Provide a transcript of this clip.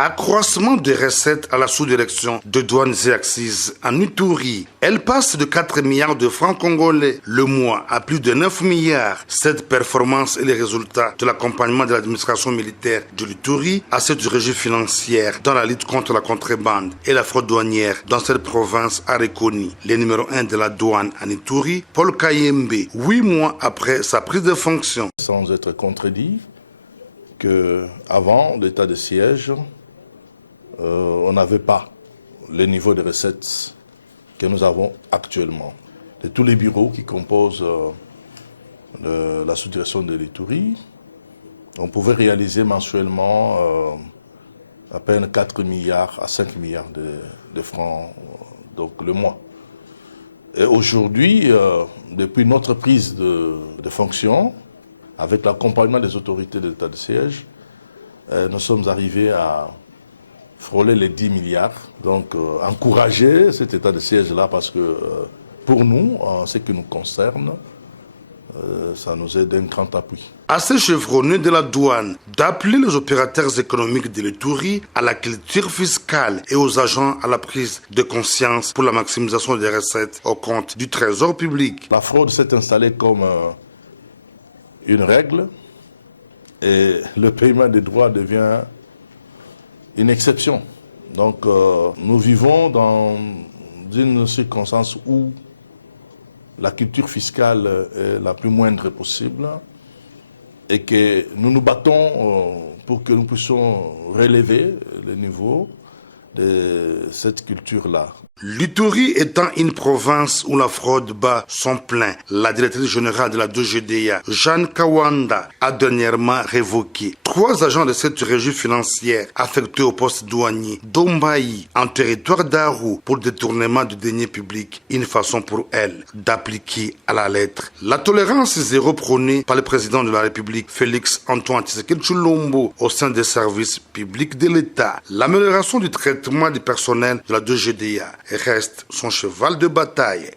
Accroissement des recettes à la sous-direction de douanes et accises en Ituri. Elle passe de 4 milliards de francs congolais le mois à plus de 9 milliards. Cette performance est le résultat de l'accompagnement de l'administration militaire de l'Ituri à cette régie financière dans la lutte contre la contrebande et la fraude douanière dans cette province, a reconnu le numéro 1 de la douane en Ituri, Paul Kayembe, 8 mois après sa prise de fonction. Sans être contredit, qu'avant l'état de siège, on n'avait pas le niveau de recettes que nous avons actuellement. De tous les bureaux qui composent la sous-direction de l'Ituri, on pouvait réaliser mensuellement à peine 4 milliards à 5 milliards de francs donc le mois. Et aujourd'hui, depuis notre prise de fonction, avec l'accompagnement des autorités de l'état de siège, nous sommes arrivés à frôler les 10 milliards. Donc, encourager cet état de siège-là parce que pour nous, en ce qui nous concerne, ça nous est d'un grand appui. Assez chevronné de la douane d'appeler les opérateurs économiques de l'Ituri à la culture fiscale et aux agents à la prise de conscience pour la maximisation des recettes au compte du trésor public. La fraude s'est installée comme une règle et le paiement des droits devient une exception. Donc nous vivons dans une circonstance où la culture fiscale est la plus moindre possible et que nous nous battons pour que nous puissions relever le niveau de cette culture-là. L'Ituri étant une province où la fraude bat son plein, la directrice générale de la DGDA, Jeanne Kawanda, a dernièrement révoqué 3 agents de cette régie financière affectés au poste douanier d'Ombaï en territoire d'Aru pour détournement de deniers publics, une façon pour elle d'appliquer à la lettre la tolérance zéro prônée par le président de la République, Félix Antoine Tshisekedi Tshilombo, au sein des services publics de l'État. L'amélioration du traitement du personnel de la DGDA reste son cheval de bataille.